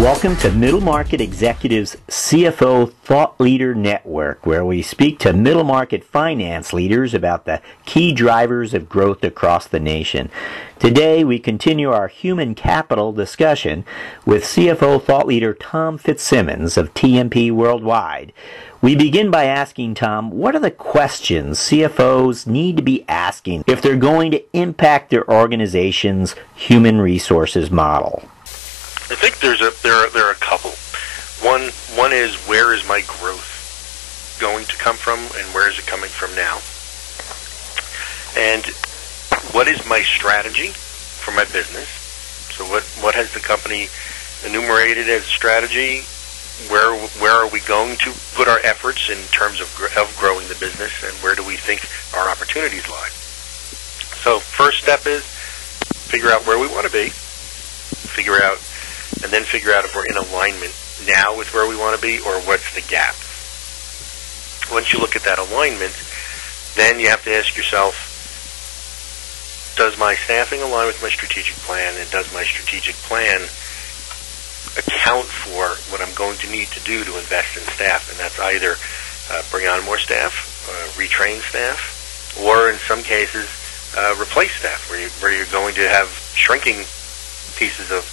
Welcome to Middle Market Executives CFO Thought Leader Network, where we speak to middle market finance leaders about the key drivers of growth across the nation. Today, we continue our human capital discussion with CFO thought leader Tom FitzSimmons of TMP Worldwide. We begin by asking Tom, what are the questions CFOs need to be asking if they're going to impact their organization's human resources model? I think there are a couple. One is, where is my growth going to come from, and where is it coming from now? And what is my strategy for my business? So what has the company enumerated as strategy? Where are we going to put our efforts in terms of growing the business, and where do we think our opportunities lie? So first step is figure out where we want to be, and then figure out if we're in alignment now with where we want to be, or what's the gap. Once you look at that alignment, then you have to ask yourself, does my staffing align with my strategic plan, and does my strategic plan account for what I'm going to need to do to invest in staff? And that's either bring on more staff, retrain staff, or in some cases replace staff, where you're going to have shrinking pieces of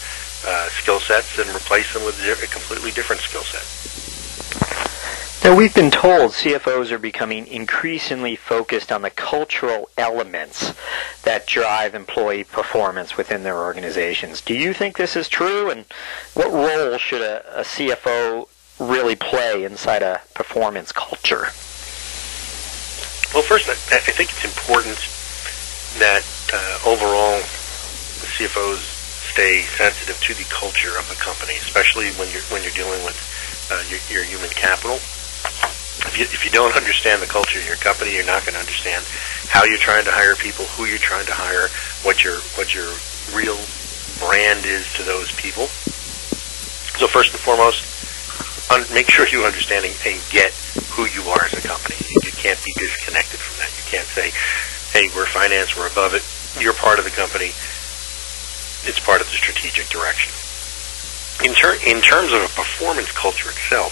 skill sets and replace them with a completely different skill set. Now, we've been told CFOs are becoming increasingly focused on the cultural elements that drive employee performance within their organizations. Do you think this is true, and what role should a CFO really play inside a performance culture? Well, first, I think it's important that overall the CFOs stay sensitive to the culture of the company, especially when you're dealing with your human capital. If you don't understand the culture of your company, you're not going to understand how you're trying to hire people, who you're trying to hire, what your real brand is to those people. So first and foremost, make sure you understand and get who you are as a company. You can't be disconnected from that. You can't say, hey, we're finance, we're above it. You're part of the company. It's part of the strategic direction. In terms of a performance culture itself,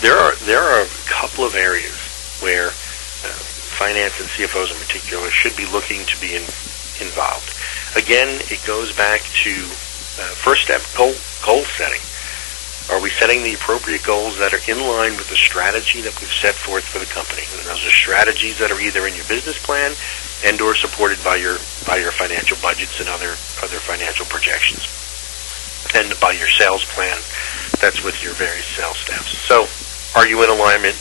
there are a couple of areas where finance and CFOs in particular should be looking to be involved. Again, it goes back to first step, goal setting. Are we setting the appropriate goals that are in line with the strategy that we've set forth for the company? And those are strategies that are either in your business plan and or supported by your financial budgets and other financial projections, and by your sales plan that's with your various sales staffs. So are you in alignment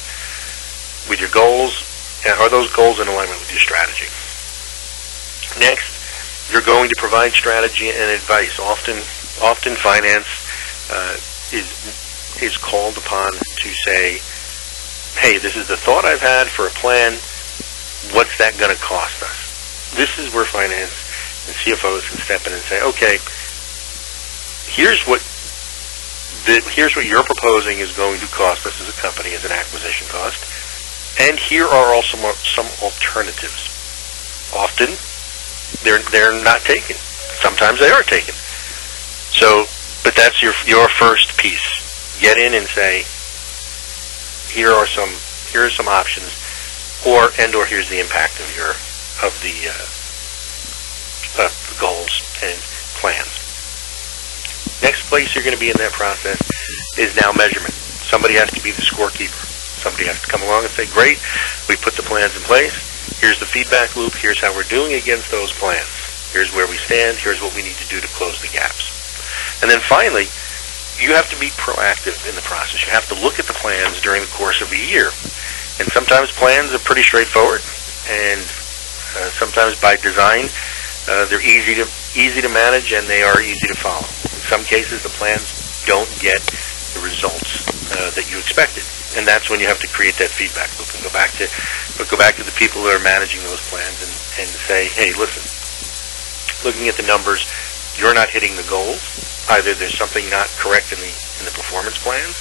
with your goals? Are those goals in alignment with your strategy? Next, you're going to provide strategy and advice. Often finance is called upon to say, hey, this is the thought I've had for a plan. What's that going to cost us? This is where finance and CFOs can step in and say, okay, here's what you're proposing is going to cost us as a company as an acquisition cost, and here are also some alternatives. Often, they're not taken. Sometimes they are taken. So, but that's your first piece. Get in and say, here are some options, or here's the impact of the goals and plans. Next place you're going to be in that process is now measurement. Somebody has to be the scorekeeper. Somebody has to come along and say, great, we put the plans in place. Here's the feedback loop. Here's how we're doing against those plans. Here's where we stand. Here's what we need to do to close the gaps. And then finally, you have to be proactive in the process. You have to look at the plans during the course of a year. And sometimes plans are pretty straightforward, and sometimes by design, they're easy to manage, and they are easy to follow. In some cases, the plans don't get the results that you expected, and that's when you have to create that feedback loop and go back to the people that are managing those plans and say, hey, listen, looking at the numbers, you're not hitting the goals. Either there's something not correct in the performance plans,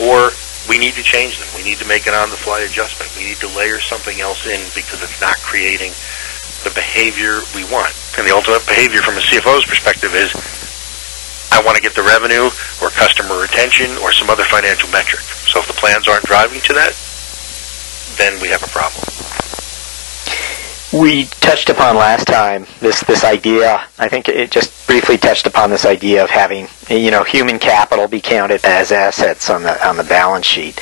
or we need to change them. We need to make an on-the-fly adjustment. We need to layer something else in because it's not creating the behavior we want. And the ultimate behavior from a CFO's perspective is I want to get the revenue or customer retention or some other financial metric. So if the plans aren't driving to that, then we have a problem. We touched upon last time this idea. I think it just briefly touched upon this idea of having human capital be counted as assets on the balance sheet.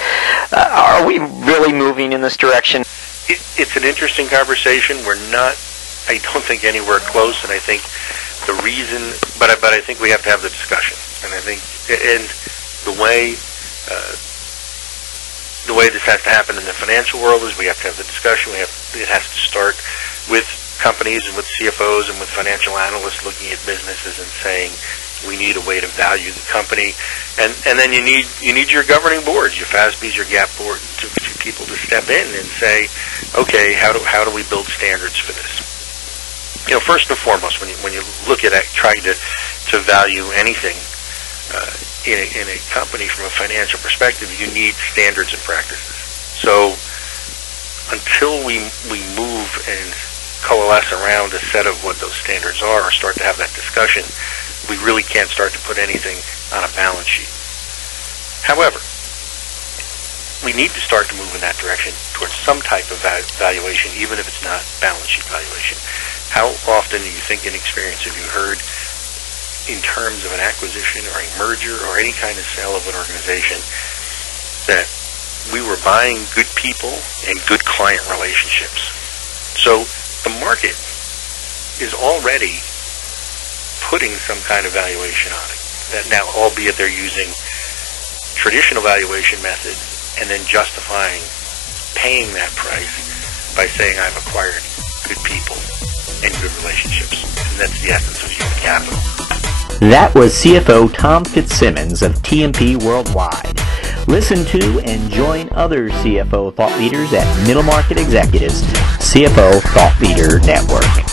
Are we really moving in this direction? It's an interesting conversation. We're not. I don't think anywhere close, and I think the reason, but I think we have to have the discussion, and I think the way this has to happen in the financial world is we have to have the discussion. It has to start with companies and with CFOs and with financial analysts looking at businesses and saying we need a way to value the company, and then you need your governing boards, your FASBs, your GAAP board, to people to step in and say, okay, how do we build standards for this? First and foremost, when you look at trying to value anything in a company from a financial perspective, you need standards and practices. So until we move and coalesce around a set of what those standards are or start to have that discussion, we really can't start to put anything on a balance sheet. However, we need to start to move in that direction towards some type of valuation, even if it's not balance sheet valuation. How often do you think in experience have you heard in terms of an acquisition or a merger or any kind of sale of an organization that we were buying good people and good client relationships? So the market is already putting some kind of valuation on it. That now, albeit they're using traditional valuation methods and then justifying paying that price by saying I've acquired good people and good relationships. And that's the essence of human capital. That was CFO Tom FitzSimmons of TMP Worldwide. Listen to and join other CFO thought leaders at Middle Market Executives CFO Thought Leader Network.